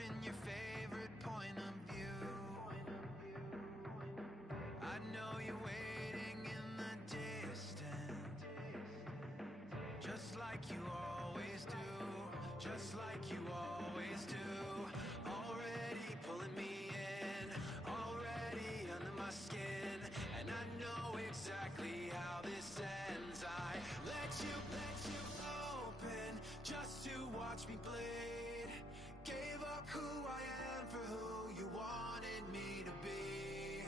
watching your favorite point of view. I know you're waiting in the distance, just like you always do, just like you always do. Already pulling me in, already under my skin, and I know exactly how this ends. I let you open just to watch me bleed. Gave up who I am for who you wanted me to be.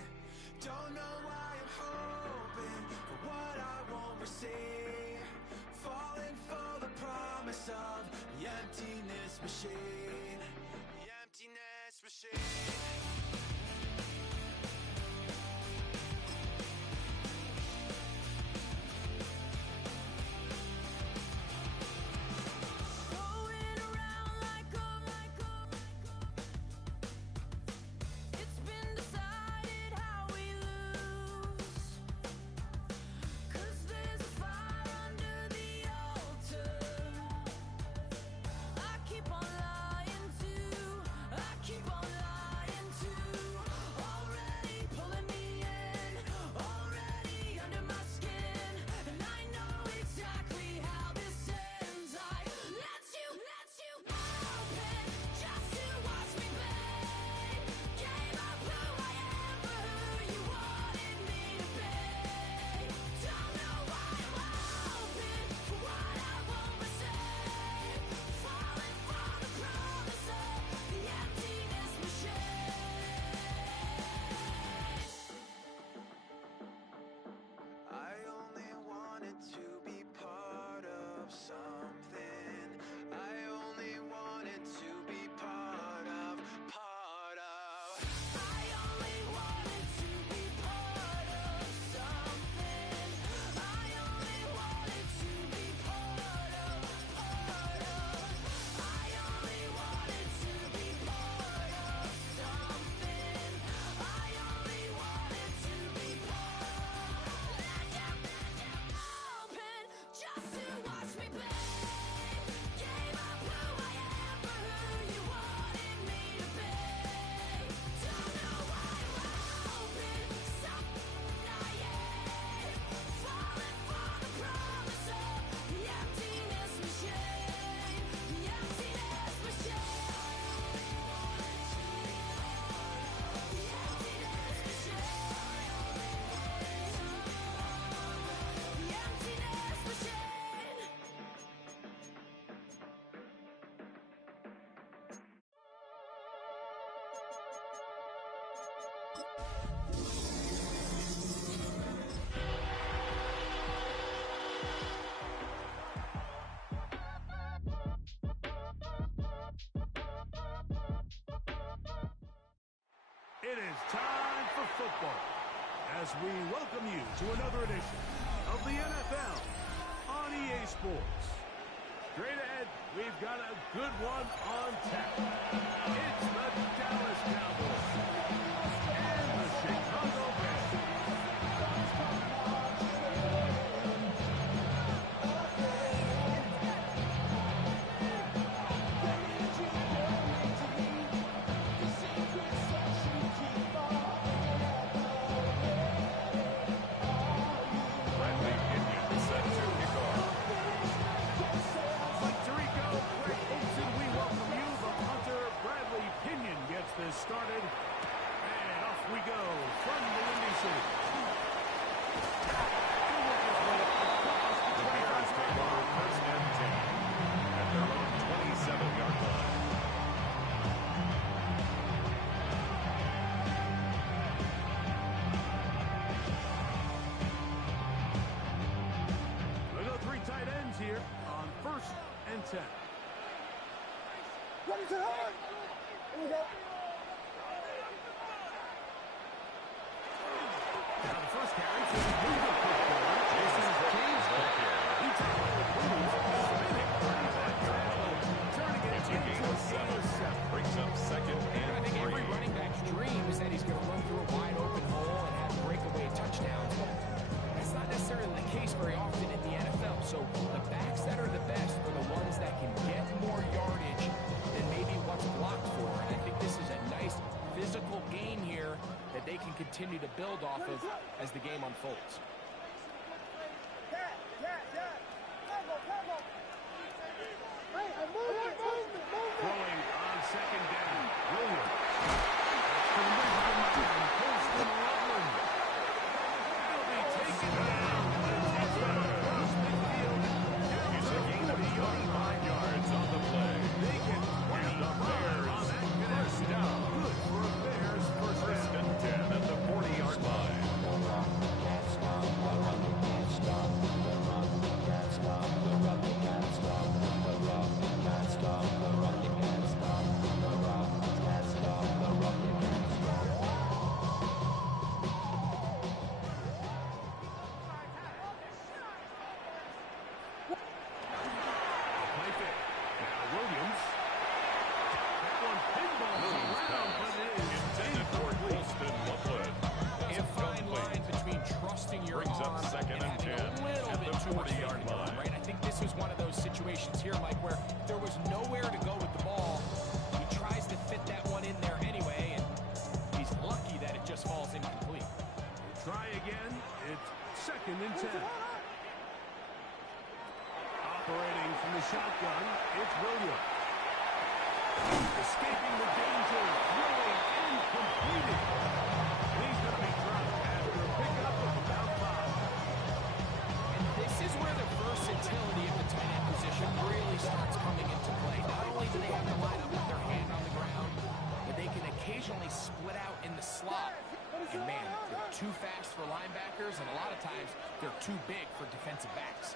Don't know why I'm hoping for what I won't receive. Falling for the promise of the emptiness machine. The emptiness machine. It is time for football as we welcome you to another edition of the NFL on EA Sports. Straight ahead, we've got a good one on tap. It's the Dallas Cowboys and the Chicago Bears. This started, and off we go from the Windy City. The Bears take over first and 10 at their own 27-yard line. We go three tight ends here on first and 10. Ready to hard. Here we go. Now the first carry to the Jason James back here. He spinning, turning it into a 7. Brings up second and I think every running back's dream is that he's going to run through a wide open hole and have breakaway touchdowns. But that's not necessarily the case very often in the NFL. So the backs that are the best are the ones that can get more yardage than maybe what's blocked for. continue to build off of as the game unfolds. Throwing on second down. Williams. It'll be taken down. It's a gain of 25 yards on the play. They get 20 on that first down. Good for a Bears first and 10 at the 40-yard line. Here, Mike, where there was nowhere to go with the ball. He tries to fit that one in there anyway, and he's lucky that it just falls incomplete. Try again. It's second and 10. Operating from the shotgun, it's Williams. Escaping the danger, throwing and completed. He's going to be dropped after a pickup of about 5. And this is where the versatility of the tight end position really starts coming into play. Not only do they have to line up with their hand on the ground, but they can occasionally split out in the slot. And man, they're too fast for linebackers, and a lot of times they're too big for defensive backs.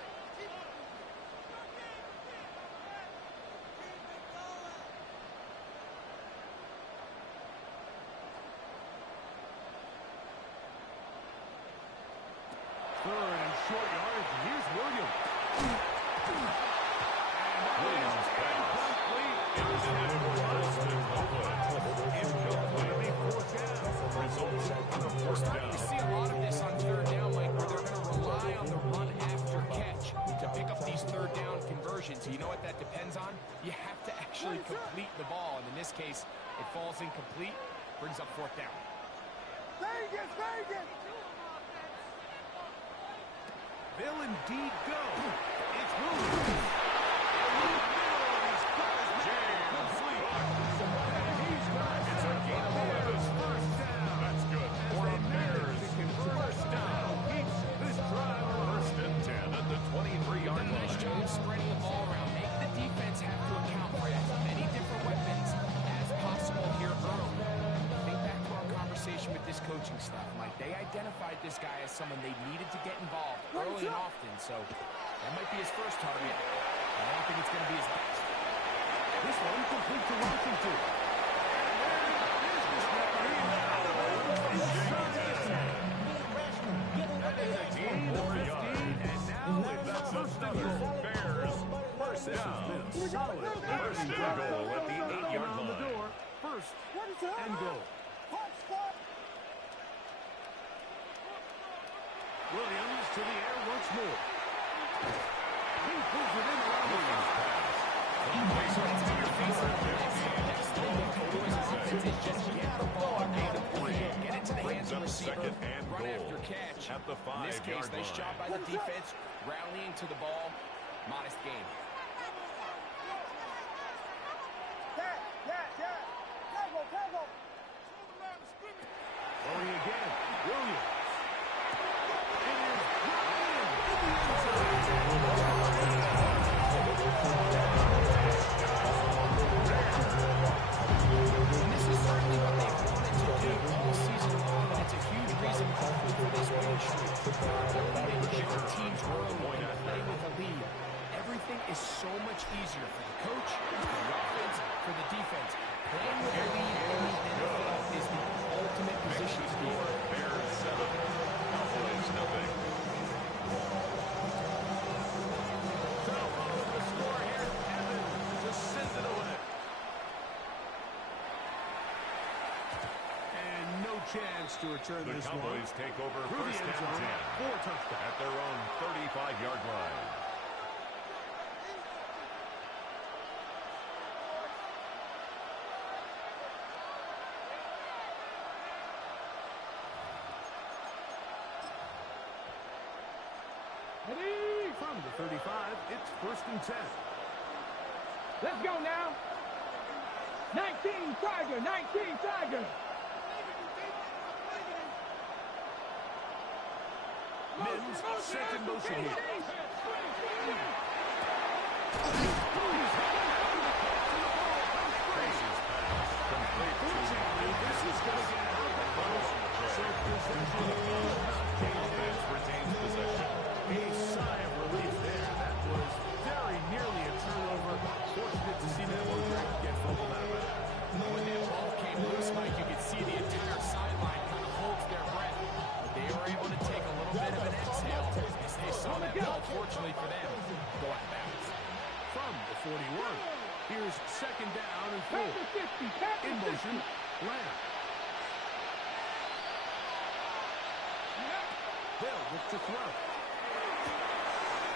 Third and short yardage. Here's Williams. Williams incomplete. Intended for Boston. Incomplete. Fourth down. Results on a fourth down. You see a lot of this on third down, Mike, where they're going to rely on the run after catch to pick up these third down conversions. You know what that depends on? You have to actually complete the ball, and in this case, it falls incomplete, brings up fourth down. Vegas! They'll indeed go. It's Williams. He's got his man complete. And he's got it's a gain of 11. First down. That's good. For the Bears. First down. Keeps this drive on. First and 10 at the 23-yard line. Nice job spreading the ball around. Make the defense have to account for as many different weapons as possible here early. Think back to our conversation with this coaching staff, Mike. They identified this guy as someone they needed to get involved early and often, so that might be his first target. I don't think it's going to be his last. This one complete to Washington. That is a gain of 15, and now it's first and goal. Bears first down. Solid first and goal at the 8-yard line. First and goal. Williams to the air once more. He pulls it in around Williams' pass. Get it to the hands of the receiver, second and run goal after catch. at the 5-yard line. In this case, nice job by the defense, rallying to the ball. Modest game. Going again, Williams. And this is certainly what they've wanted to do all season long, and it's a huge reason for this winning streak. Their ability to show teams early and play with a lead. Everything is so much easier for the coach, for the offense, for the defense. Playing with a lead in the NFL is the ultimate position to be in. Bears 7, Cowboys nothing. The score here, Evans to send it away. And no chance to return this one. The Cowboys take over first and 10. 4 touchdowns at their own 35-yard line. 35, it's 1st and 10. Let's go now. 19 Tiger, 19 Tiger. Mims, second motion here. Fortunately, this is going to get out of bounds. So possession offense retains possession. A sigh of relief there. That was very nearly a turnover. Fortunate to see that one get fumbled out of it. When that ball came loose, Mike, you could see the entire sideline kind of holds their breath. They were able to take a little bit of an exhale as they saw that ball, fortunately for them, go out of bounds. From the 41, here's 2nd down and 4. In motion, Lamb. They'll look to throw.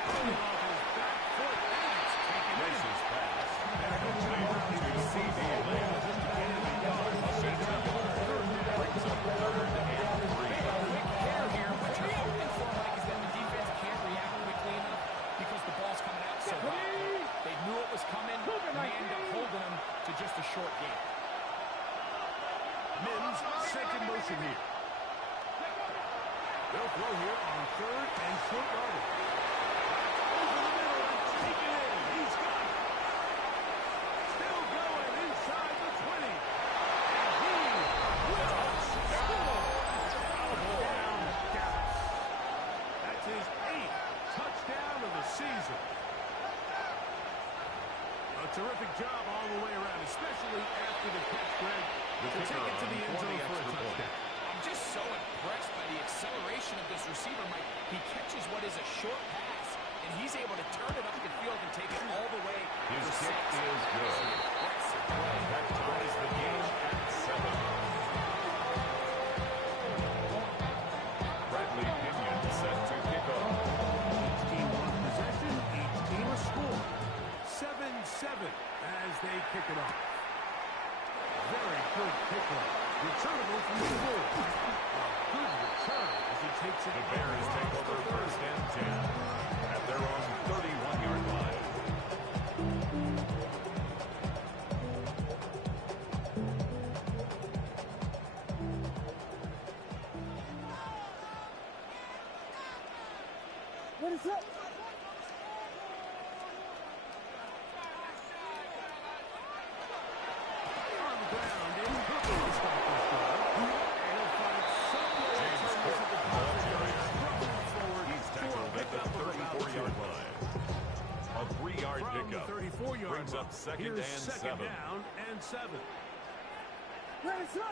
Coming off his back foot, and it's taken in. Races pass. And complete to C.D. Lamb. Just to get in the yard. Brings up 3rd and 3. Quick hair here. What you're hoping for, Mike, is that the defense can't react quickly enough because the ball's coming out so high. They knew it was coming, manned up, holding them to just a short game. Mims, second motion here. They'll throw here on 3rd and short yardage. Over the middle and taken in. He's got it. Still going inside the 20. And he will score. Touchdown, Dallas. That's his 8th touchdown of the season. A terrific job all the way around, especially after the catch, Greg, to take it to the end zone for a touchdown. I'm just so impressed by the acceleration of this receiver, Mike. He catches what is a short pass, and he's able to turn it up the field and take it all the way. His kick is good. That ties the game at 7. Bradley Pinion set to kick off. Each team won possession, each team a score. 7-7 as they kick it off. Very good kickoff. Returnable from the goal. A good return as he takes it. The Bears take over 1st and 10 at their own 31-yard line. What is up? On the ground, in looking to stop this drive. And he'll find some way to James turn Cook, this at the ball top. carrier. Struggling forward. He's tackled at the 34-yard line. A 3-yard From the pickup 34-yard brings up 2nd Here's and 2nd 7. down and 7. Let's go.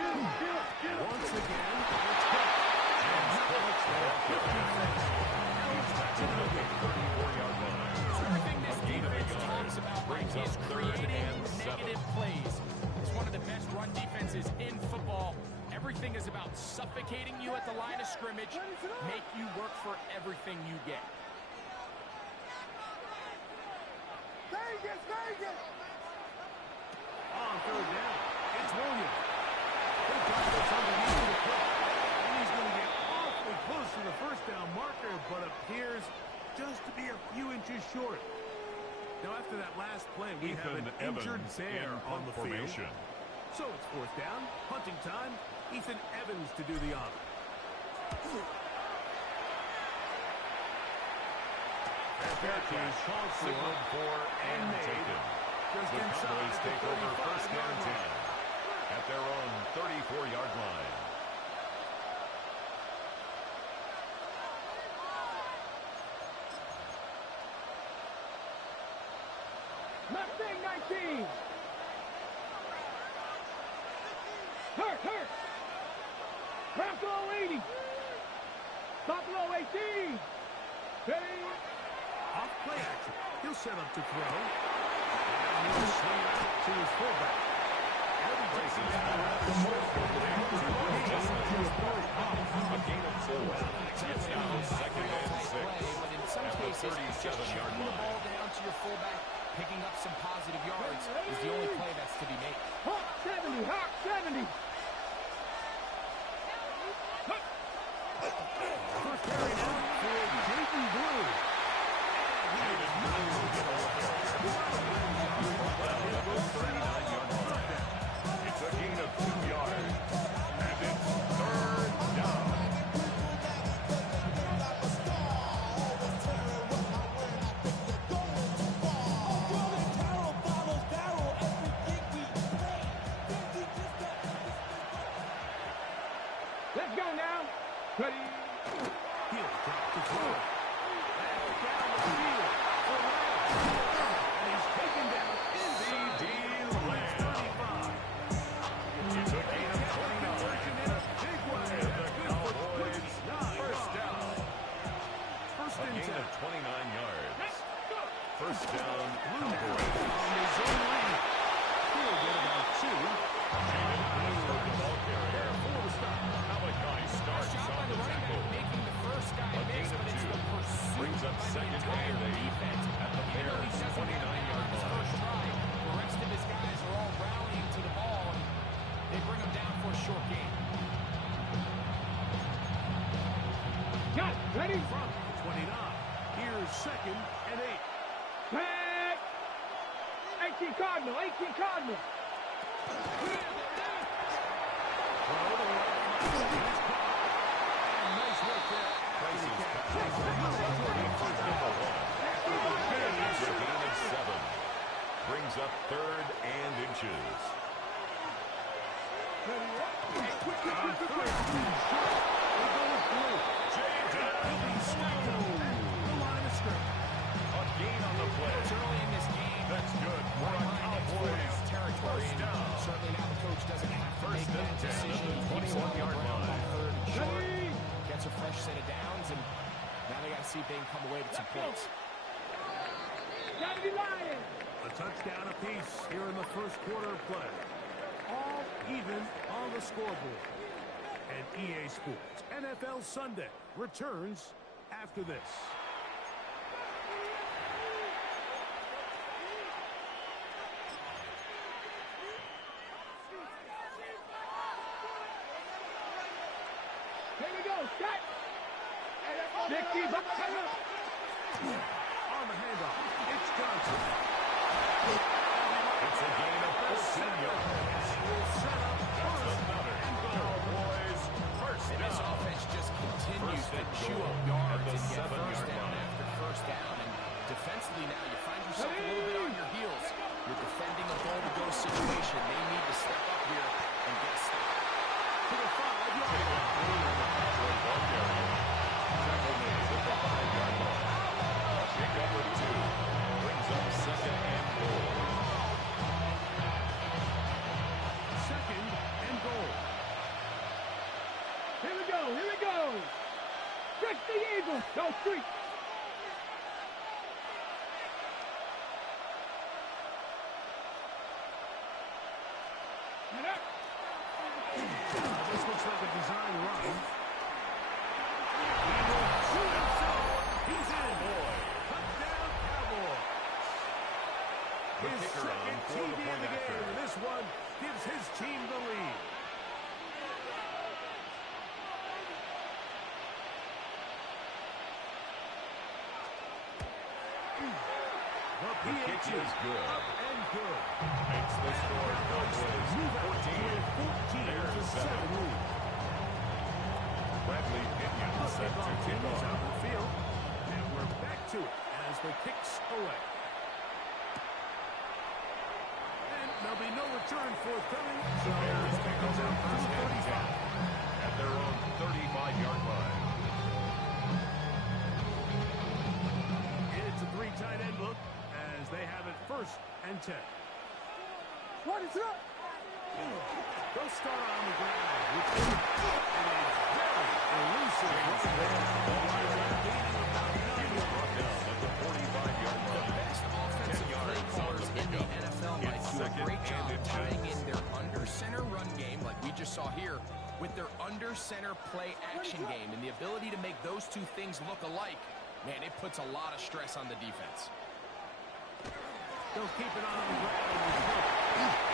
Once again, it's Cook. And Cook's there. Good defense. Now he's back to the 34-yard line. Everything this A gain of a defense yard talks about, Mike, brings is up 3rd creating and 7. negative plays. It's one of the best run defenses in football. Everything is about suffocating you at the line of scrimmage, make you work for everything you get. Vegas, Vegas. On 3rd down, it's Williams. He'll drop this underneath the Cook. And he's going to get awfully close to the 1st down marker, but appears just to be a few inches short. Now, after that last play, we have an injured Evans bear in on the formation. field. So it's 4th down, punting time. Ethan Evans to do the honor. That is called Signaled for and taken. Just The inside Cowboys the take over 1st 35-yard and 10 line. at their own 34-yard line. Mustang 19. Hurt. Bronco 80. Buffalo 18. Ready? Off play action. He'll set up to throw. And he'll swing out to his fullback. He'll be taking down rather short. A gain of 4. It's now 2nd and 6 But in some at the cases, just 37-yard checking the line. ball down to your fullback, picking up some positive yards is the only play that's to be made. Hawk 70. Hawk 70. First carry now for 18 Cardinal, 18 Cardinal. Nice work there. Places pass. Number 1. It's a gain of 7. Brings up 3rd and inches. A gain on the play. It's early in this game. That's good. We're We're on on Cowboys. territory. First down. Certainly now the coach doesn't have to make First that and 10 decision. at the He keeps it on the 21-yard ground by line. 3rd and short. Gets a fresh set of downs, and now they got to see if they can come away with some points. Gotta be lying. A touchdown apiece here in the first quarter of play. All even on the scoreboard. And EA Sports NFL Sunday returns after this. Here we go, set. 50 bucks. On the handoff, it's Johnson. It's a gain of 14 yards. Will set up That's another Cowboys first And this down. offense just continues First to and chew goal up at yards the and get 7-yard first down line. after first down. And defensively now, you find yourself a little bit on your heels. You're defending a goal-to-go situation. They need to step up here and get a stop. to the 5-yard line. Pick number 2 brings up 2nd and goal. Second and goal. Here we go, here we go. Trick the Eagles. Go street. This looks like a design run. He will shoot himself. He's in. Touchdown, Cowboys. The His kicker on second for the TD point of the after. game. And this one gives his team the lead. The kick PAT is good. up and good. Makes the score Cowboys Move out to 14. a 14-7 lead. Bradley Pinion set to kick Is out off. of the field. And we're back to it as the kick's away. And there'll be no return forthcoming. So Bears it take comes over out to first the and 10 35. at their own 35-yard line. It's a 3 tight end look as they have it 1st and 10. What is up? They'll start on the ground with a very elusive run there. Gaining about 9 He's brought down at the 45-yard The line. best offensive 10 play yards on callers the in the pickup. NFL might It's do a second great job and tying in inches. their under-center run game, like we just saw here, with their under-center play action game. And the ability to make those two things look alike, man, it puts a lot of stress on the defense. They'll keep it on the ground.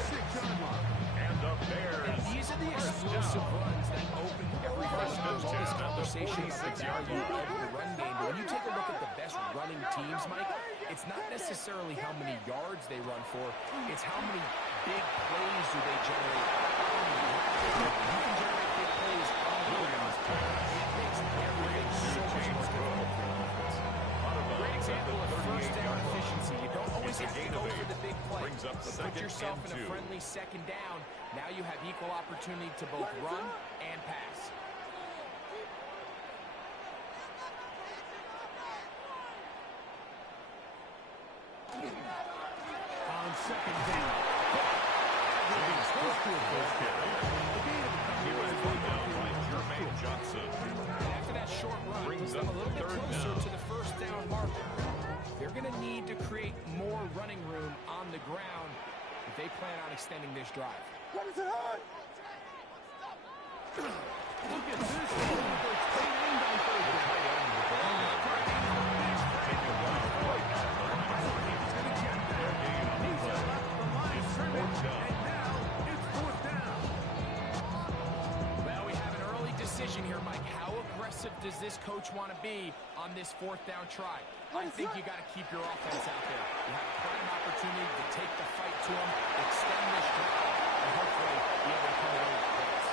And the Bears. And these are the explosive runs that open every First and this 10 at the conversation about the 46-yard value line. of the run game. But when you take a look at the best running teams, Mike, it's not necessarily how many yards they run for. It's how many big plays do they generate on the ground. You can generate big plays on the ground. It makes everything so much more difficult for the defense. Great example of first down efficiency. You don't always It's a have to gain go of for 8. the big play. Brings up Put second yourself and in a 2. friendly second down. Now you have equal opportunity to both run and pass. On second down. James Cook was carried. He was brought down by Jermaine Johnson. And after that short run, Brings puts them up a little bit third closer down. to the first down marker. They're going to need to create more running room on the ground if they plan on extending this drive. What is it hurt? Look at this. Tight end on third down. Tight end with the ball. Taken down right at the line. He's going to get there. Gain on the He's play. left the line It's scrimmage, fourth down. and now it's 4th down. Well, we have an early decision here, Mike. How aggressive does this coach want to be on this 4th down try? I think you got to keep your offense out there. You have a prime opportunity to take the fight to them, extend this drive, and hopefully be able to come away with points.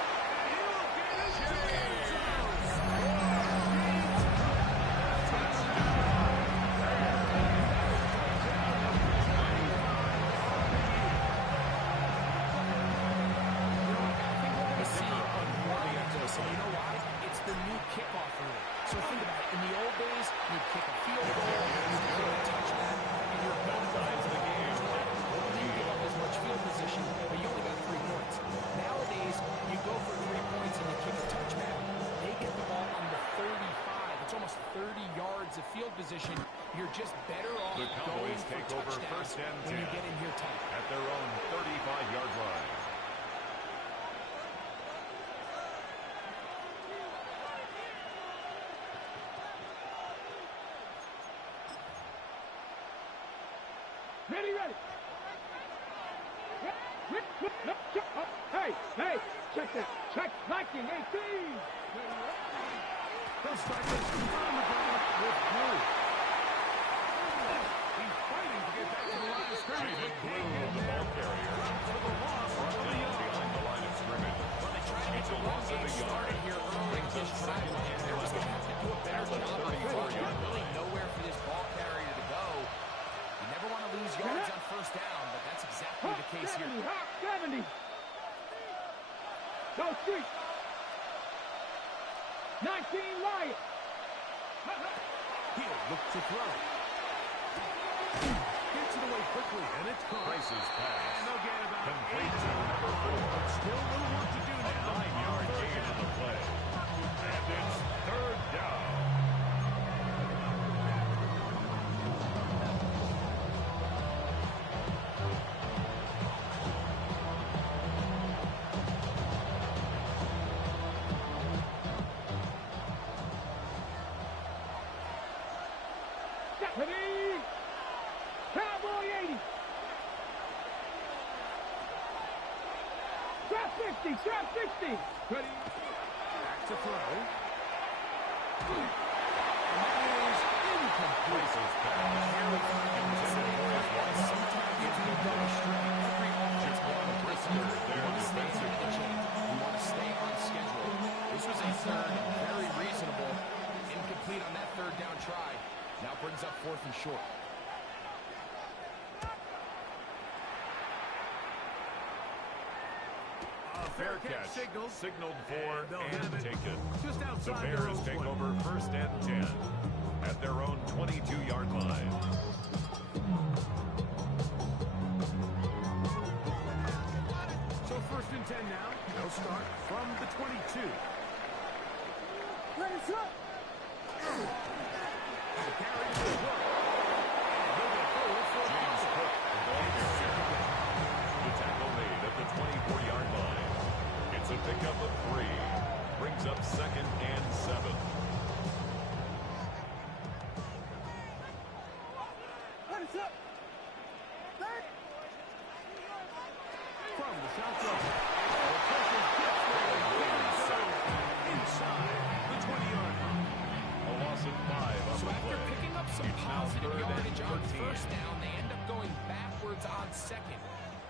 So you know why? It's the new kickoff rule. So think about it. In the old days, you'd kick a field goal, you'd kick a touchdown, and you're both sides of the game. You didn't give up as much field position, but you only got 3 points. Nowadays, you go for 3 points and you kick a touchdown. They get the ball on the 35. It's almost 30 yards of field position. You're just better off going for touchdowns when you get in here tight. At their own 35-yard line. Ready, ready. Hey, hey, check that. Check blocking, 18. The strike is on the ground with Blue. He's fighting to get back to the line of scrimmage. David Blue, the ball carrier. For the loss of the yard. Behind the line of scrimmage. Well, they tried to get the run game started here early in this drive. They're just going to have to do a better job of it. There's really nowhere for this ball carrier to go. You never want to lose yards on 1st down, but that's exactly the case here. 70. Go street. 19 Lion. He'll look to throw. Gets it away quickly, and it's caught. Braces pass. And they'll get about Complete 8. to number 4. Still a little work to do A now. 9-yard gain on the play. And it's 3rd down. Ready. Cowboy 80. Trap 50. Trap 60. Ready. Back to throw. And that is incomplete. Braces pass. Sometimes it's been done straight. Every offense wants to break through. You want to stay ahead of the chain. You want to stay on schedule. This was a 3rd and very reasonable. Incomplete on that 3rd down try. Now brings up 4th and short. Fair catch. Signaled for and taken. Just The outside Bears take over 1st and 10 at their own 22-yard line. So 1st and 10 now. They'll start from the 22. Ready, set. The carry to the Cook. And he'll go forward for James Cook, the ball carrier. The tackle made at the 24-yard line. It's a pickup of 3. Brings up 2nd and 7. Ready, set. from the south zone. The pressure gets there. Inside the 20-yard line. A loss of 5 on So the after play. picking up some It's now positive 3rd and yardage on 13. 1st down, they end up going backwards on 2nd.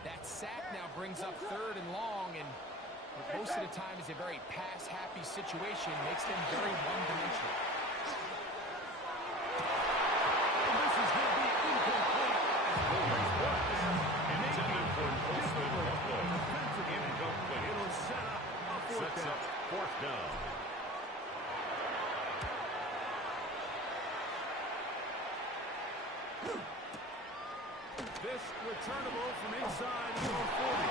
That sack now brings up 3rd and long, and what most of the time is a very pass-happy situation, makes them very one-dimensional. This is going to be incomplete. Intended for Postman Buffalo. Incomplete. It'll set up a Sets up 4th down. This returnable from inside his own 40.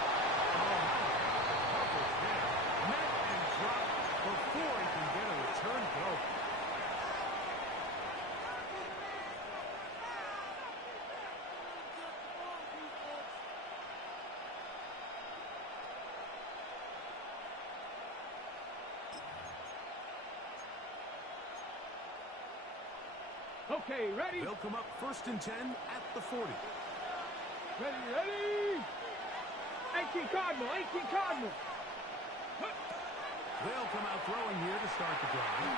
Coverage there. Met and dropped before he can get a return go. Okay, ready? They'll come up 1st and 10 at the 40. Ready, ready? 18 Cardinal, 18 Cardinal. They'll come out throwing here to start the drive.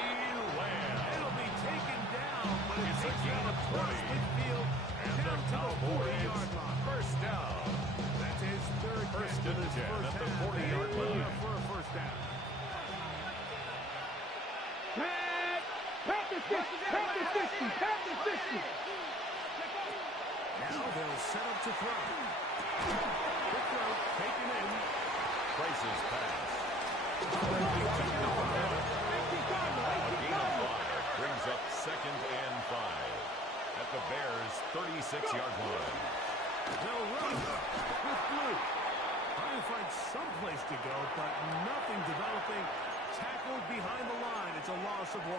It'll be taken down, but it's a gain of 20. And the Cowboys first down. That's his third First catch and of this 10 first at the half. 40-yard line. For a first down. Pat the 60. Now they'll set up to throw. Quick throw, taken in. Traces pass. A gain of 5 brings up second and 5 at the Bears' 36-yard line. They'll run with blue. Trying to find some place to go, but nothing developing. Tackled behind the line. It's a loss of 1.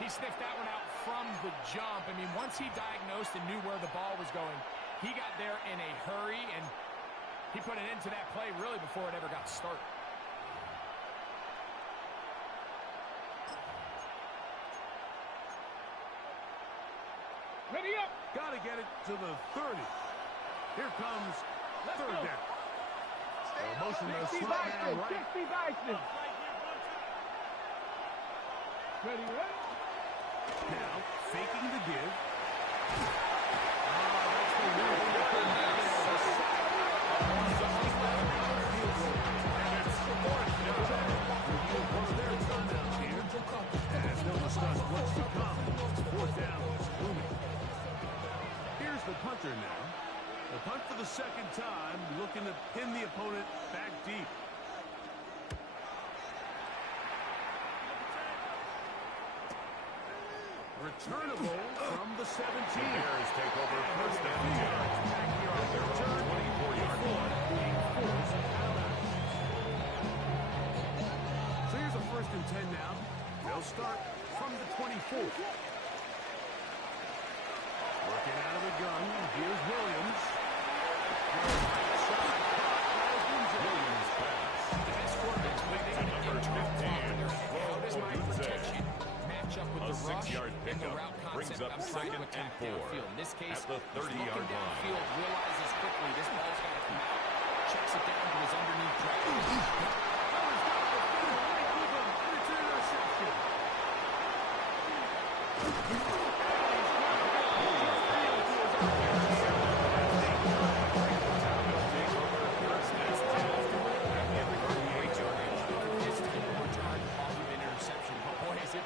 He sniffed that one out from the jump. I mean, once he diagnosed and knew where the ball was going, he got there in a hurry, and he put an end to that play really before it ever got started. Ready up. Got to get it to the 30. Here comes third down. Motion to slot man right. 60 Bison. Ready, ready. Now, faking the give. That's the one that couldn't happen. One of their timeouts here. As they'll discuss what's to come. Fourth down is looming. Here's the punter now. The punt for the second time, looking to pin the opponent back deep. Returnable from the 17. Bears take over first and 10 from their own 24-yard line. So here's a first and 10 now. They'll start from the 24. Working out of the gun. Here's Williams. Williams pass. The best quarterbacks play To number 15, how does my protection match up with A the rush 6-yard and the pickup route brings concept up I'm trying to second attack and 4 downfield? In this case, at the he's 30-yard looking line. downfield, realizes quickly this ball's got to come out, checks it down to his underneath drag. It's an interception.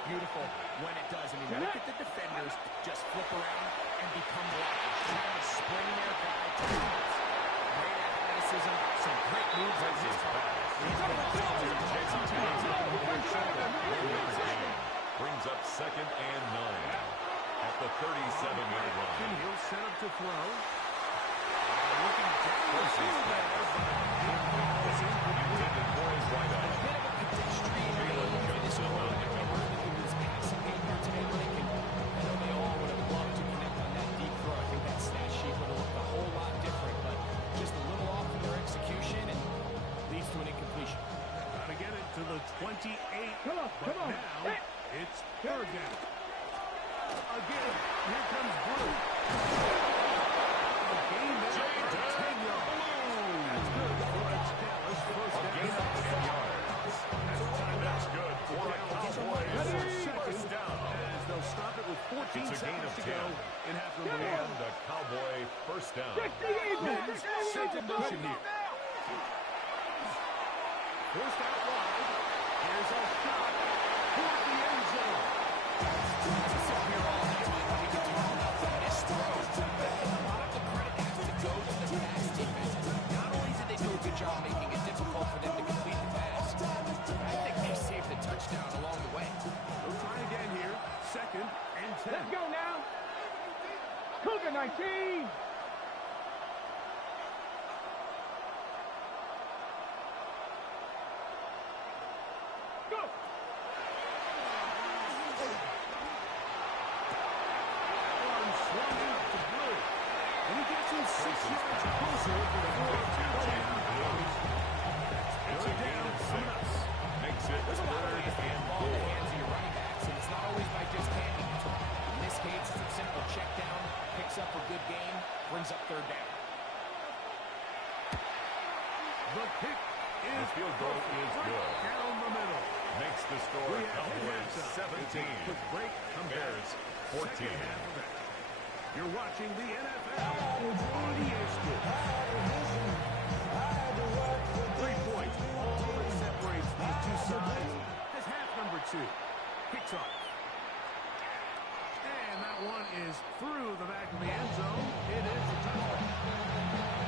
Beautiful when it does. I mean, look at the defenders just flip around and become blockers, trying to spring their guy to the pass. Great athleticism, some great moves on his part. Brings up second and 9 at the 37-yard line. He'll set up to throw. Looking down the field there, but Intended for his right A eye. bit of a pedestrian move for this one. If they were thinking this passing game here today, Lincoln, I know they all would have loved to connect on that deep throw. I think that stat sheet would have looked a whole lot different, but just a little off in their execution and leads to an incompletion. got to get it to the 28. Come on, But come on. now it's third down. Again, here comes Blue. A gain there of 10 yards. That's good for its Dallas first down. Gain of 10 yards. That's good for a Cowboys first down. As they'll stop it with 14 It's a gain seconds of to go 10. and have to move on. And a Cowboy first down. Men's set in motion here. Forced out wide. Here's a shot toward the end zone. So here all the time we can talk about the missed throws. But I think a lot of the credit has to go to the pass defense. Not only did they do a good job making it difficult for them to complete the pass, I think they saved the touchdown along the way. They'll try again here. Second and 10. Let's go now. Cougar 19. Go. Arm swung out to Blue. And he gets him 6 yards closer before It's a gain of 6. Makes it There's a lot of third ways to get and the ball in the 4. hands of your running backs, and it's not always by just handing it to them. In this case, it's a simple check down, picks up a good gain, good. Down the middle. Makes the score We have Cowboys hit 17. Quick break. Come Bears back. 14. Second half of it. You're watching the NFL on EA Sports. 3 points. All that separates these two sides as half number 2 kicks off. And that one is through the back of the end zone. It is a touchdown.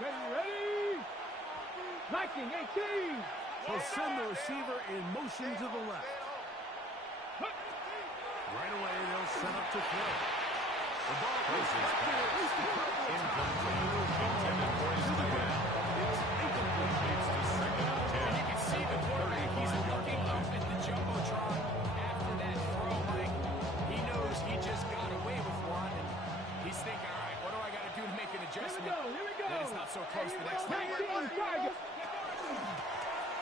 Ready? Viking 18. He'll send the receiver in motion to the left. Right away, they'll set up to throw. The ball This is pass. Incomplete. Intended for his ground. It's incomplete. It's the second and 10. And you can see the quarterback, he's looking up at the Jumbotron after that throw, Mike. He knows he just got away with one, and he's thinking, all right, what do I got to do to make an adjustment? Here we go. Then it's not so close the next time. 19 targets.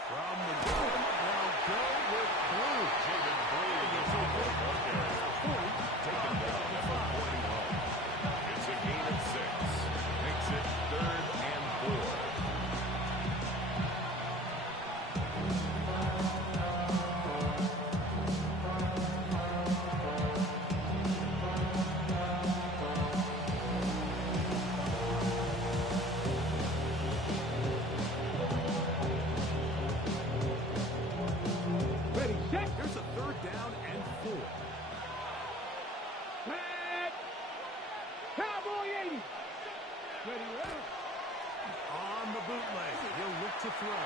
From the gun, they'll go with Blue. Jaden Blue is on the front there. Taken down at the 41. It's a gain of 6. Makes it 3rd and 4. Ready, set. Here's a 3rd down and 4. Set. Cowboy 80. Ready, ready. On the bootleg, he'll look to throw.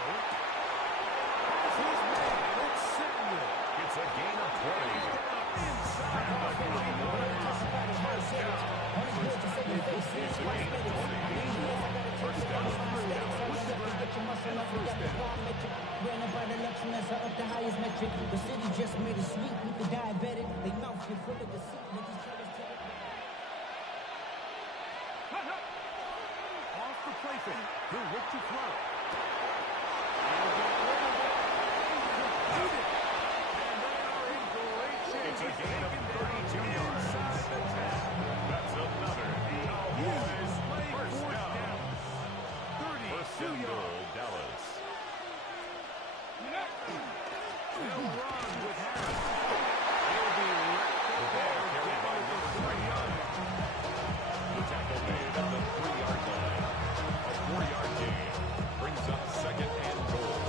Pass is made. It's Samuel. It's a gain of 20. Inside the 41. First down. It's a gain of 20. First down. Up the highest metric. The city just made a sweep with the diabetic. They mouth you full of deceit. Niggas try to tell it. Off the play fake. He'll look to throw. And they are in great shape. It's a gain of 32 yards. That's another Cowboys first down. 32 First and yards. goal, Dallas. They'll run with Harris. He'll be wrapped up there. Carried by number 39. The tackle made at the 3-yard line. A 4-yard gain brings up second and goal.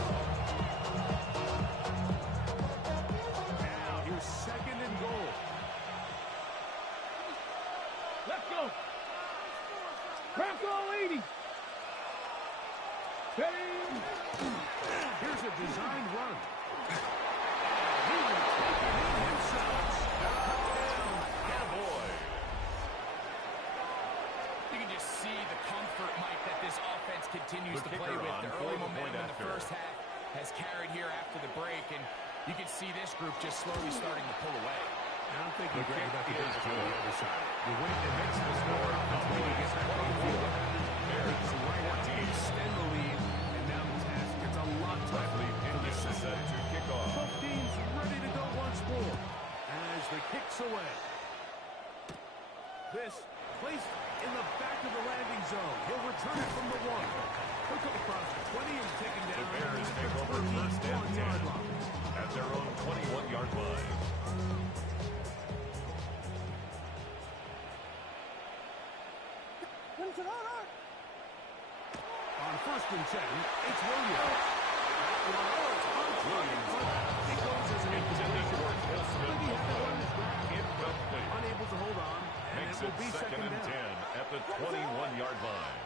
Now here's second and goal. Let's go. Bronco 80. Ready. Here's a designed run. He will take it in himself. Cowboys. You can just see the comfort, Mike, that this offense continues The to play kicker with. on The for early the point momentum in the after. first half has carried here after the break, and you can see this group just slowly starting to pull away. And I'm thinking, Greg, about the is guys on the good. other side. You win It makes the score Cowboys 24. Bears 14. Extend the lead, and now the task gets a lot tougher for the Set second. to kick off. Both teams ready to go once more as the kick's away. This placed in the back of the landing zone. He'll return it from the 1. He'll come across the 20 and taken The down Bears at take the over first and 21-yard 10 line. at their own 21-yard line. On 1st and 10, it's Williams. Williams It goes as an intended for Maybe he had that one Wilson. Incomplete. unable to hold on, and Makes it it will be second and down. 10 at the 21-yard line.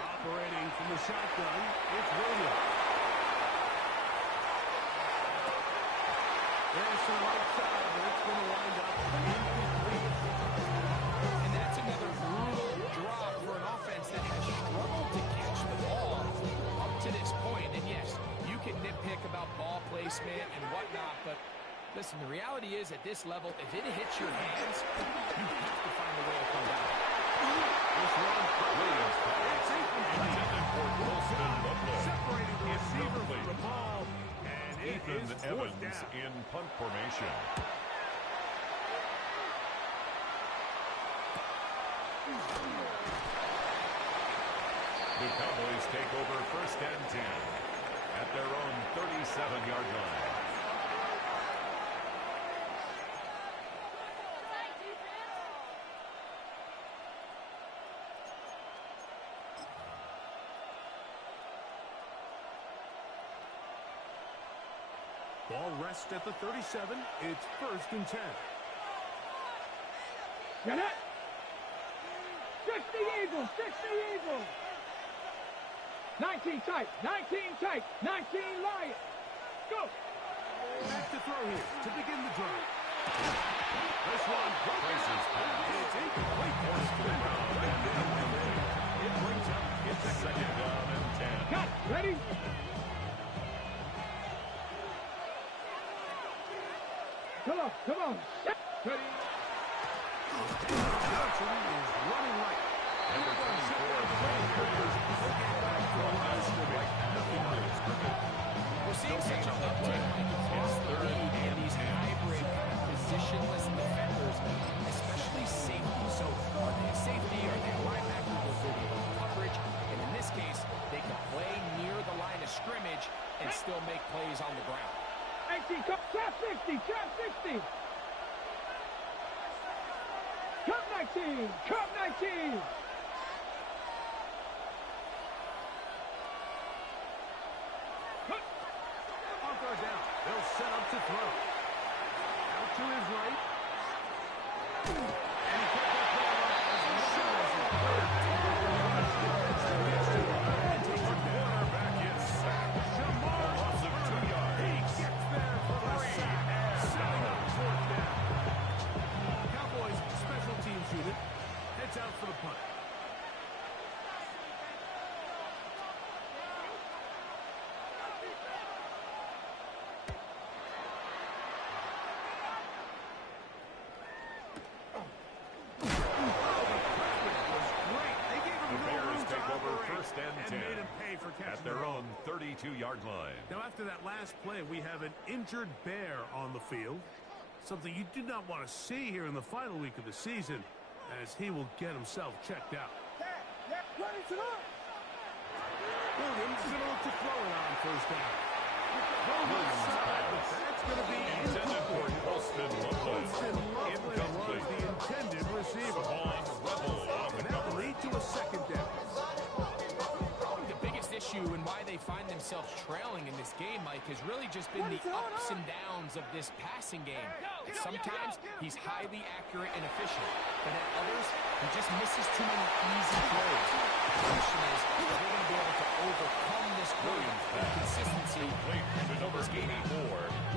Operating from the shotgun, it's Williams. There's some right side, but it's going to wind up incomplete. And that's another brutal drop for an offense that has struggled to catch the ball up to this point. And yes, you can nitpick about ball placement and whatnot, but Listen, the reality is at this level, if it hits your hands, you have to find a way to come down. This one, Williams. It's Intended for Wilson Buffalo. separating the receiver from the ball. And it Ethan is fourth Evans down. in punt formation. The Cowboys take over 1st and 10 at their own 37-yard line. Ball rests at the 37. It's 1st and 10. Get it. 60 Eagles, 60 Eagles. 19 tight, 19 tight, 19 Lions. Go. Back to throw here to begin the drive. This one Traces pass. It's incomplete. It brings up It's 2nd down and 10. Cut. Ready? Come on, come on. Ready? Johnson is running right. Number 24. We're seeing such an uptick across the league in these hybrid positionless defenders, especially safety. So are they a safety? Are they a linebacker? They're good in coverage. And in this case, they can play near the line of scrimmage and still make plays on the ground. 19, come, trap 60, trap 60. Come 19, come 19. On 3rd down, they'll set up to throw. Out to his right. And he put that ball up as the shot is The quarterback is sacked. Shamar Loss of 2 yards. He gets there for the sack. Setting up 4th down. Cowboys special teams unit heads out for the punt. The Bears take over 1st and 10 made him pay for catching at their the ball. own 32-yard line. Now, after that last play, we have an injured Bear on the field. Something you do not want to see here in the final week of the season, as he will get himself checked out. Williams is going to look to throw it on 1st down. Williams pass. That's going to be Intended for Colston Loveland. Incomplete. Was the intended receiver. Vaughn Rebel on the And that will cover. lead to a 2nd down. The biggest issue and why they find themselves trailing in this game, Mike, has really just been the ups and downs of this passing game. Sometimes he's highly accurate and efficient, but at others, he just misses too many easy throws. The question is, are they going to be able to overcome this Williams consistency Complete to number 84.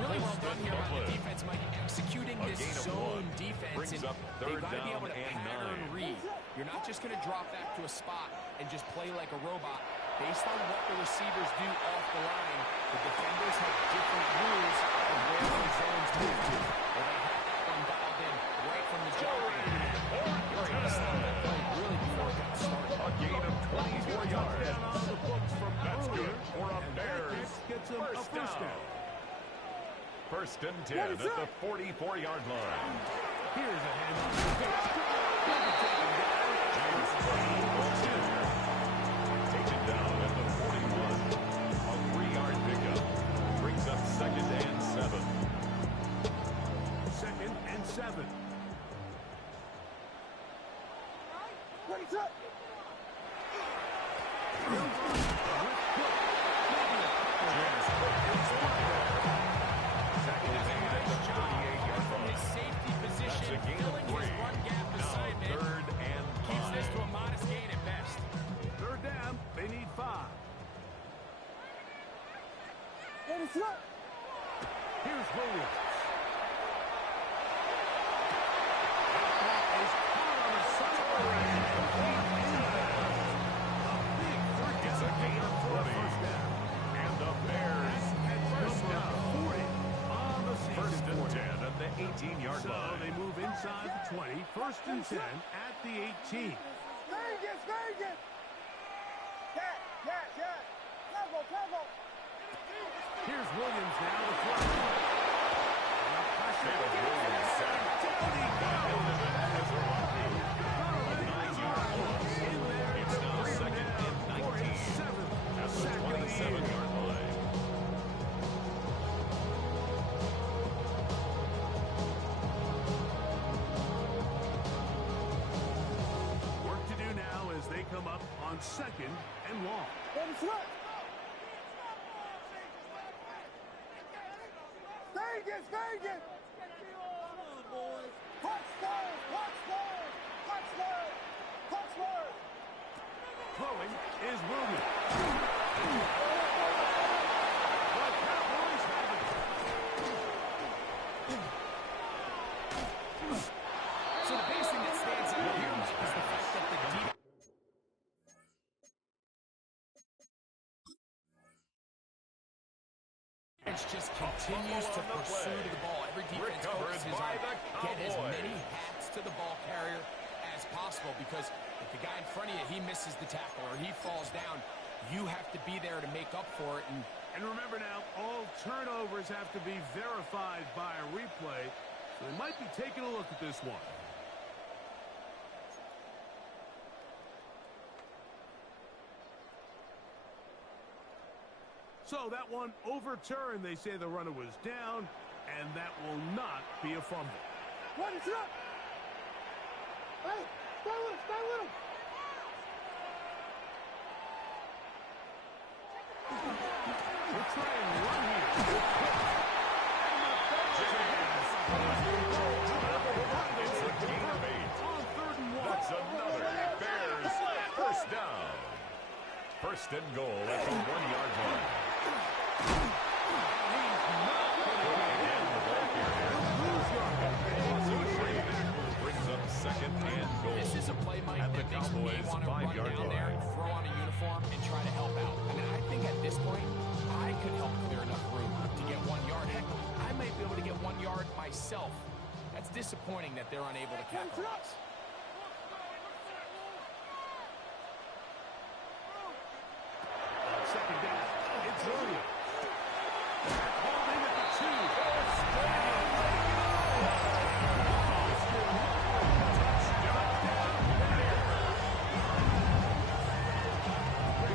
Really well done here on the Loveland. defense, Mike, executing A this gain of zone 1. defense. Brings And up they've 3rd got to be down able to and pattern 9. read. You're not just going to drop back to a spot and just play like a robot. Based on what the receivers do off the line, the defenders have different rules of where those zones move to. Well, they have that one dialed in right from the jump. You're able to stop that play really before it got started. A gain of 24 yards. Down on the books from That's earlier, good for a and that Bears gets him a first first down. down. 1st and 10 at the 44-yard line. Here's a handoff. Taken down at the 41. A 3-yard pickup. Brings up 2nd and 7. 2nd and 7. His safety position, That's a gain of filling his 3. run gap Now assignment, 3rd and keeps this 5. to a modest gain at best. 3rd down, they need 5. Here's Williams. That ball is caught on the sideline. It's a gain of 20. And the Bears first down. 40 on the season. 1st and 18-yard line. So they move inside the 20, first and 10 at the 18. Vegas! Travel! Here's Williams now to throw. Caleb Williams sacked. As a run a 9-yard loss. It's now second and 19 at the 27-yard line. Work to do now as they come up on second and long. Vegas! Touchdown! Throwing is Williams. The Cowboys have it. So the biggest thing that stands out here is the fact that the defense just continues to pursue the ball. Every defense focuses on get as many hats to the ball carrier as possible, because if the guy in front of you, he misses the tackle or he falls down, you have to be there to make up for it. And remember now, all turnovers have to be verified by a replay, so they might be taking a look at this one. So that one overturned. They say the runner was down, and that will not be a fumble. Run it up! Hey, stay with him! We'll try and run here. It's a gain of 8. On 3rd and 1. That's another Bears first down. First and goal at the 1-yard line. Brings up second and goal. This is a play, Mike, at the that makes me Cowboys' want to run 5-yard down there, line. throw on a uniform, and try to help out. I mean, I think at this point, I could help clear enough room to get 1 yard. Heck, I might be able to get 1 yard myself. That's disappointing that they're unable to capitalize. Second down. It's Williams. Holding at the 2.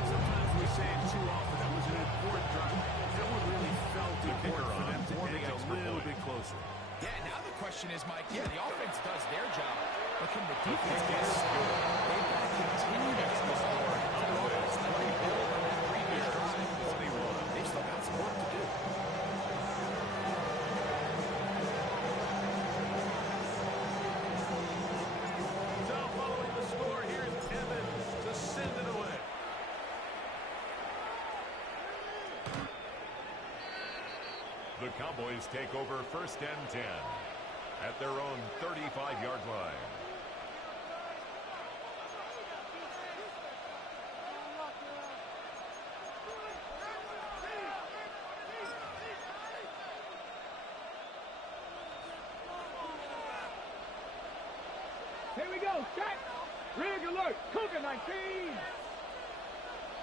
Sometimes we say it too often. That was an important drive. No one really felt important for them to edge a little bit closer. Yeah, now the question is, Mike, the offense does their job, but can the defense get a score? They've got to continue to get the score to the offense that they built on that previous drive. They've still got some work to do. So following the score, here's Evans to send it away. The Cowboys take over first and 10 at their own 35-yard line. Here we go, check! Rig alert, Cougar 19!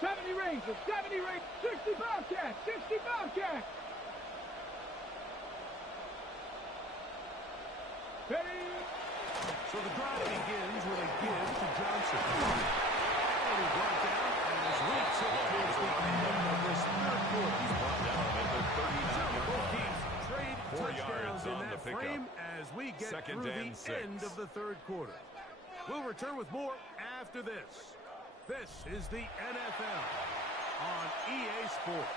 70 Rangers, 60 Bobcats, 60 Bobcats! Ready? So the drive begins with a give to Johnson. And he brought down as we tilt towards the end of this 3rd quarter. He's brought down at the 39-yard Both line. teams trade 4 touchdowns yards in on that the pickup. frame as we get Second through and the 6. end of the 3rd quarter. We'll return with more after this. This is the NFL on EA Sports.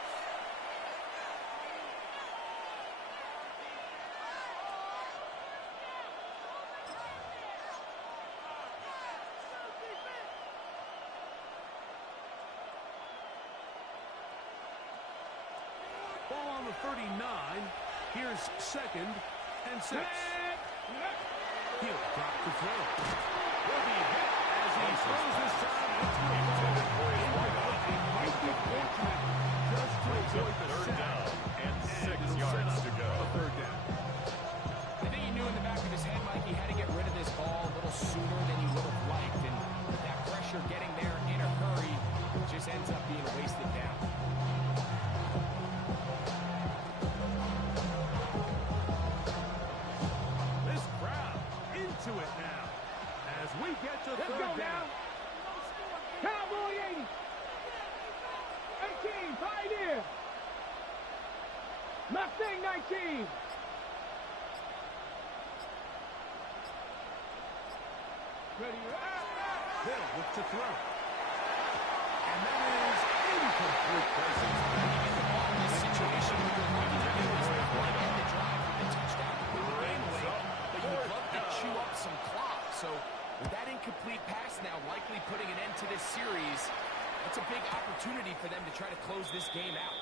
Ball on the 39. Here's 2nd and 6. He'll drop the throw. Will be hit as he throws this time into the ball. He might be fortunate just to avoid the 3rd sack. down and 6 it'll yards set to up go. a 3rd down. I think he knew in the back of his head, Mike, he had to get rid of this ball a little sooner than he would have liked. And with that pressure getting there in a hurry, it just ends up being a wasted down. This crowd into it now as we get to third down. Cowboy 80. 18, Pioneer. Mustang 19. Ready. They'll look to throw. And that is incomplete. In this situation, what you're looking to do is end the drive with the touchdown to put the game away, but you would love to chew up some clock. So with that incomplete pass now likely putting an end to this series, that's a big opportunity for them to try to close this game out.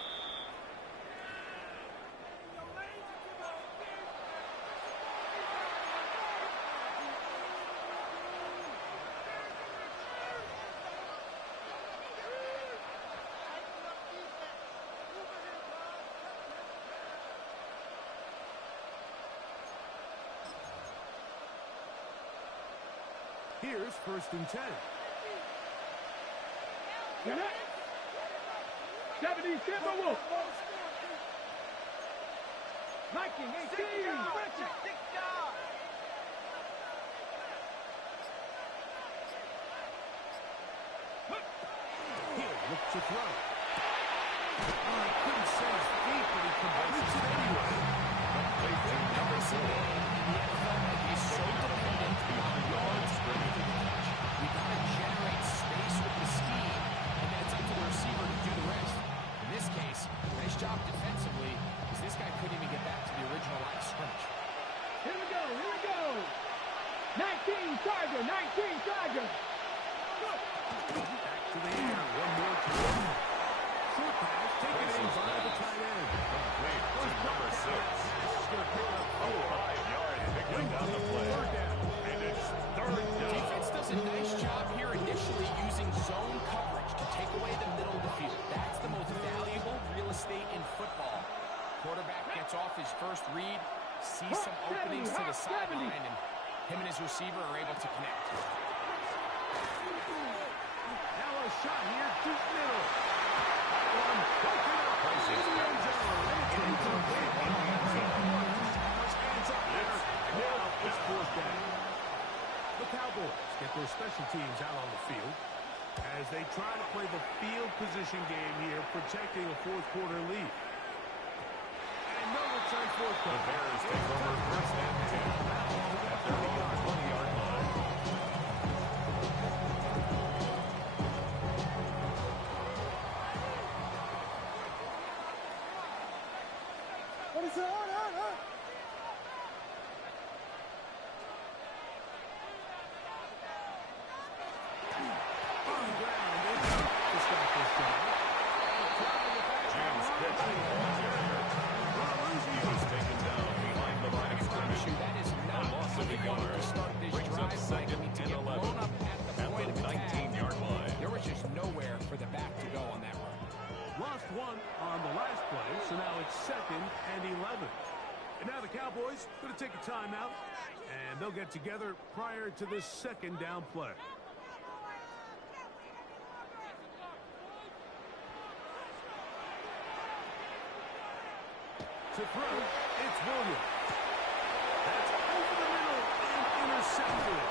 Here's 1st and 10. Get it. 70, Timberwolf. Viking 18. He'll look to throw. Oh, he couldn't set his feet, but he completes it anyway. Every single game in the NFL, is so dependent on yards after the catch. You got to generate space with the scheme, and then it's up to the receiver to do the rest. In this case, nice job defensively, because this guy couldn't even get back to the original line of scrimmage. Here we go. 19 Tiger. Back to the air. One more time. Short pass taken in by the tight end. Complete to number 6. This is going to pick up 5 yards picking down the play. And it's third down. Defense does a nice job here initially using zone coverage to take away the middle of the field. That's the most valuable real estate in football. Quarterback gets off his first read, sees some openings to the sideline, and him and his receiver are able to connect. Now a shot here, deep middle. That one broken up. Places In the end zone. Incomplete. Hands up there. Now it's 4th down. The Cowboys get their special teams out on the field as they try to play the field position game here, protecting a 4th quarter lead. And no return fourth The down. Bears take over 1st and 10 at their own 20-yard line. On the ground, they to start this drive. James pitched in the interior. He was taken down behind the line of scrimmage. That is not A loss of a what you wanted yard. to start this Brings drive. up 2nd To and get 11 blown up at the point of the attack. 19-yard line. There was just nowhere for the back to go on that run. Lost one on the last play, so now it's 2nd and 11. And now the Cowboys going to take a timeout, and they'll get together prior to this 2nd down play. To throw, it's Williams. That's over the middle and intercepted.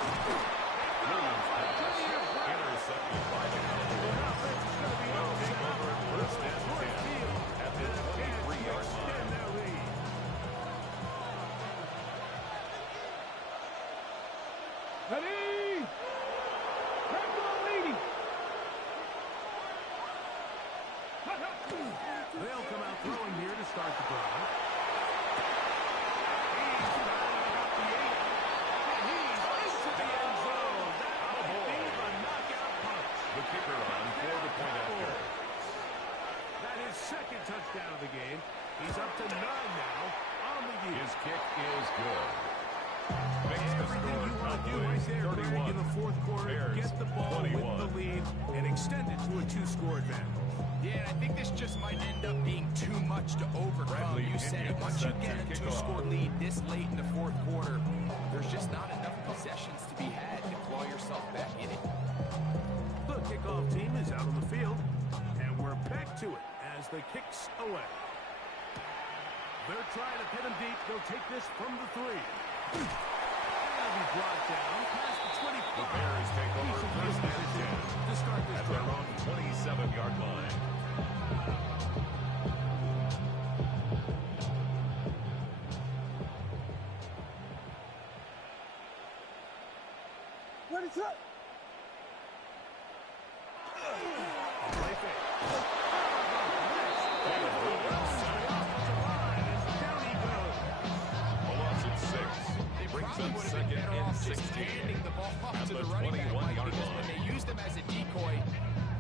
Williams pass intercepted by the Cowboys. They'll take over 1st and 10 at the 23-yard line. Ready. leading. They'll come out throwing here to start the drive. He's got about the 8. And he's into the end zone. That might be a knockout punch. The kicker on for the point after. That is 2nd touchdown of the game. He's up to 9 now on the year. His kick is good. Makes the Everything score you want to do Cowboys right there, Greg, in the 31 fourth quarter, Bears, get the ball 21. with the lead, and extend it to a 2-score advantage. Yeah, and I think this just might end up being too much to overcome. Bradley You said it. Pinion Once you set get to a kick two-score off. lead this late in the fourth quarter, there's just not enough possessions to be had to claw yourself back in it. The kickoff team is out on the field, and we're back to it as the kick's away. They're trying to pin him deep. They'll take this from the 3. That'll be brought down past the 25. The Bears take over first and 10 to start this at their drive. own 27-yard line. What is up? Play fake. A loss at 6. They Brings probably up would have second been better and off just 16. handing the ball off At to the the running back, 21-yard because when line. they used him as a decoy,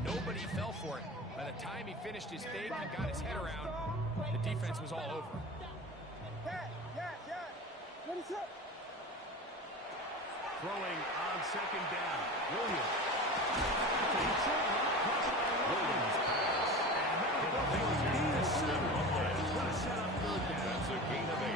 nobody fell for it. By the time he finished his fake and got his head around, the defense was all over. Yeah. What is up? Throwing on second down. Williams. Williams pass. That's a gain of 8.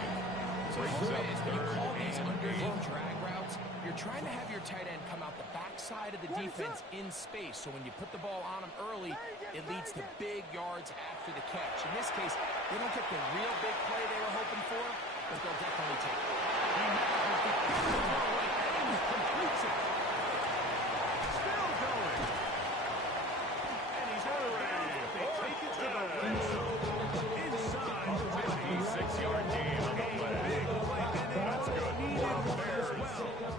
So Brings the up point is, when you third call these and underneath 8. drag routes, you're trying to have your tight end come out the backside of the defense in space. So when you put the ball on him early, it leads to big yards after the catch. In this case, they don't get the real big play they were hoping for, but they'll definitely take it. Completes it. Still going. And he's out of bounds. They take it to the red zone. Inside. 56-yard gain on the play. Big play. That's good. Bears. Bears.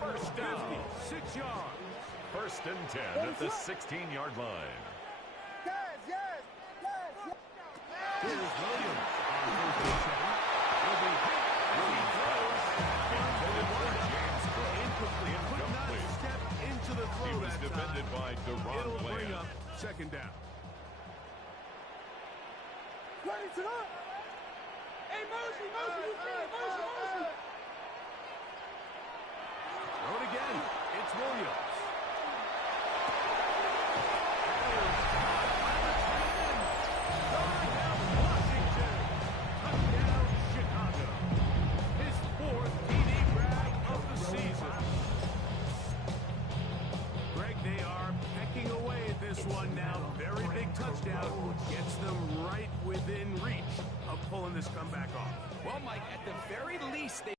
First down. 56 yards. First and 10 at the 16-yard line. Yes. Here's Williams on first and 10. Will be hit. Williams pass. Intended for James Cook. Incomplete. Could not Incomplete. step into the He throw was that defended time. by Deron It'll bring Bland. up second down. Ready to go. Hey, Mosey, you see it, Mosey. Throw it again. It's Williams. Washington. Touchdown, Chicago. His 4th TD grab of the season. Greg, they are pecking away at this one now. Very big touchdown. Gets them right within reach of pulling this comeback off. Well, Mike, at the very least, they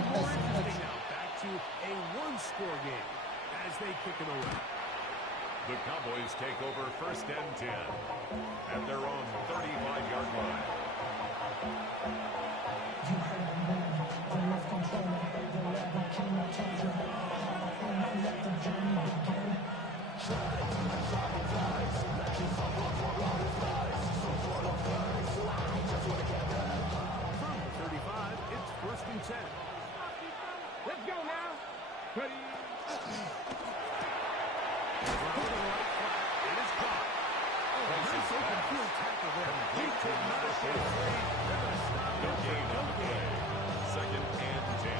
Back to a one-score game as they kick it away. The Cowboys take over first and 10 at their own 35-yard line. From 35, it's first and 10. Let's go now. Ready. Rolling right flat. It is caught. Nice open field tackle there. He could not get free. They're going to stop No him. gain on the play. Second and 10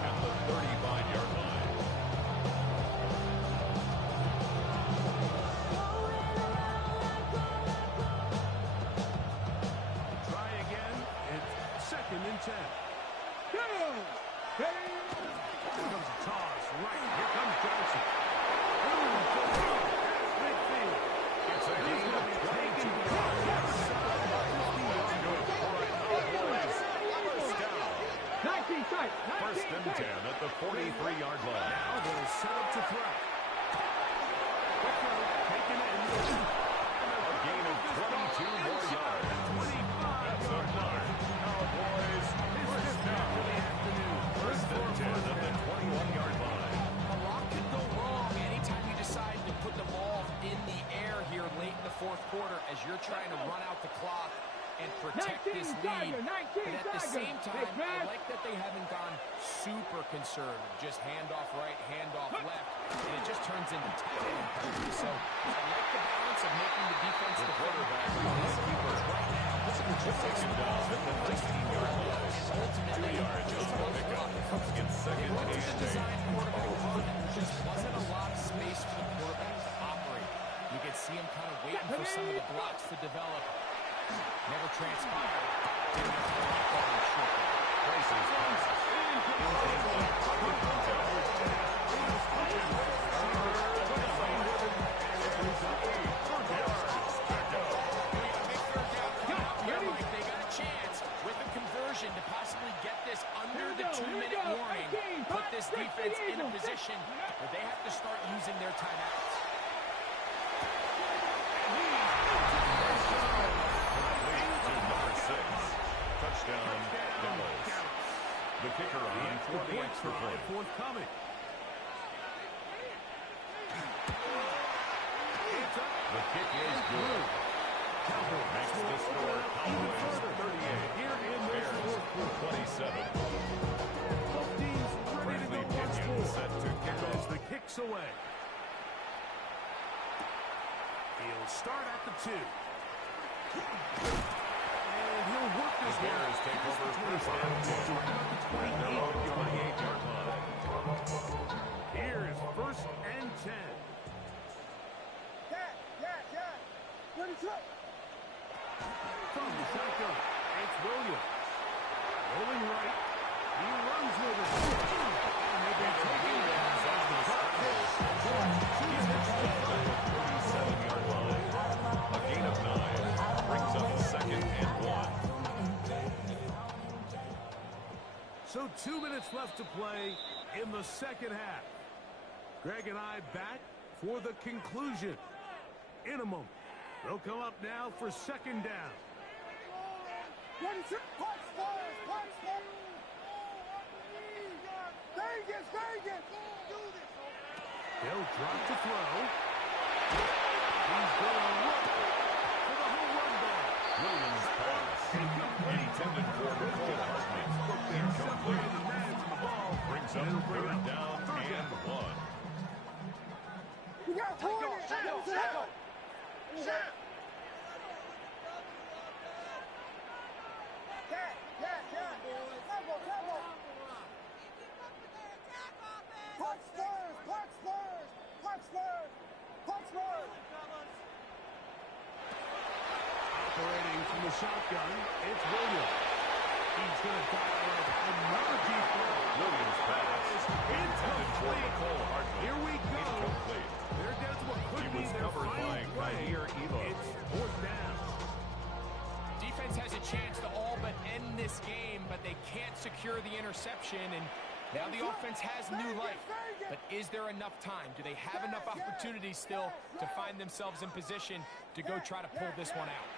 at the 35-yard line. Try again. It's second and 10. Go. Ready. Here comes a toss. Right. Here comes Johnson. Midfield. It's a gain of 22 yards. That's good for a Cowboys first down. 19 tight. First and 10 at the 43-yard line. Now they'll set up to throw. Quick throw. Taken in. A gain of 22 more yards. 25. That's a mark. Cowboys first down. First and 10 at the 21-yard line. A lot could go wrong anytime you decide to put the ball in the air here late in the fourth quarter as you're trying to run out the clock and protect this lead. But at the same time, I like that they haven't gone super conservative. Just handoff right, handoff left, and it just turns into tackling penalties. So I like the balance of making the defense the quarterback. Right now, Second down at the 19-yard line. 2 yards on the pickup. Against second and 8. Design quarterback run. There just wasn't a lot of space for the quarterback to operate. You could see him kind of waiting for some of the blocks to develop. Never transpired. Didn't have to lock on him short. Places pass. They got a chance with a conversion to possibly get this under the 2-minute warning. Put this defense in a position where they have to start using their timeouts. Number 6. Touchdown, Dallas. The kicker on for the extra point. Forthcoming. The kick is good. Makes the score Cowboys 38. Here in this fourth quarter. 27. Both teams ready to go once more. Set to kick As off. the kick's away. He'll start at the 2. And he'll work this one. Bears take over first and 10. At their own 28-yard line. Here is first and 10. From the shotgun, it's Williams. Rolling right. He runs with it. And they've been taking it. 37-yard line. A gain of 9. Brings up second and 1. So 2 minutes left to play in the second half. Greg and I back for the conclusion. In a moment, they'll come up now for second down. They'll drop to throw. He's going to look for the home run ball. Williams pass. Intended for Nicole Hartman. Incomplete. Brings up third down and 1. Operating from the shotgun, it's Williams. He's going to dial up another deep throw. Williams pass. Intended for Nicole Hartman. Here we go. Incomplete. They're down to what could He be was their covered final by play. Kair Elam. It's fourth down. Defense has a chance to all but end this game, but they can't secure the interception, and now the offense has new life. But is there enough time? Do they have enough opportunities still to find themselves in position to go try to pull this one out?